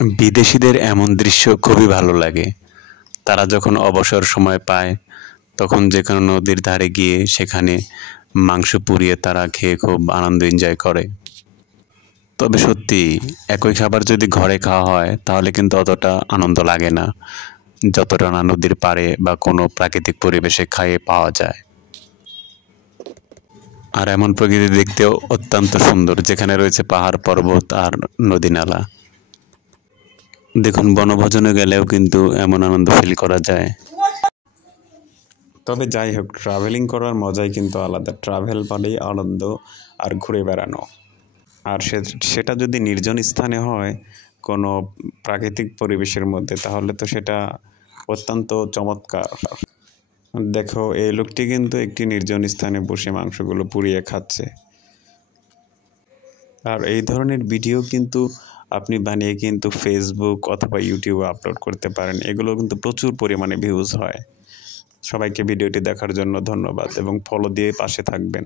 বিদেশিদের এমন দৃশ্য খুবই ভালো লাগে। তারা যখন অবসর সময় পায় তখন যেকোনো নদীর ধারে গিয়ে সেখানে মাংস পুড়িয়ে তারা খেয়ে খুব আনন্দ এনজয় করে। তবে সত্যি একই খাবার যদি ঘরে খাওয়া হয় তাহলে কিন্তু অতটা আনন্দ লাগে না, যতটা না নদীর পাড়ে বা কোনো প্রাকৃতিক পরিবেশে খাইয়ে পাওয়া যায়। আর এমন প্রকৃতি দেখতেও অত্যন্ত সুন্দর, যেখানে রয়েছে পাহাড় পর্বত আর নদী নালা। দেখুন বনভোজনে গেলেও কিন্তু এমন আনন্দ ফিল করা যায়। তবে যাই হোক, ট্রাভেলিং করার মজাই কিন্তু আলাদা। ট্রাভেল মানেই আনন্দ আর ঘুরে বেড়ানো। আর সেটা যদি নির্জন স্থানে হয়, কোনো প্রাকৃতিক পরিবেশের মধ্যে, তাহলে তো সেটা অত্যন্ত চমৎকার। দেখো এই লোকটি কিন্তু একটি নির্জন স্থানে বসে মাংসগুলো পুড়িয়ে খাচ্ছে। আর এই ধরনের ভিডিও কিন্তু আপনি বানিয়ে কিন্তু ফেসবুক অথবা ইউটিউবে আপলোড করতে পারেন। এগুলো কিন্তু প্রচুর পরিমাণে ভিউজ হয়। সবাইকে ভিডিওটি দেখার জন্য ধন্যবাদ এবং ফলো দিয়ে পাশে থাকবেন।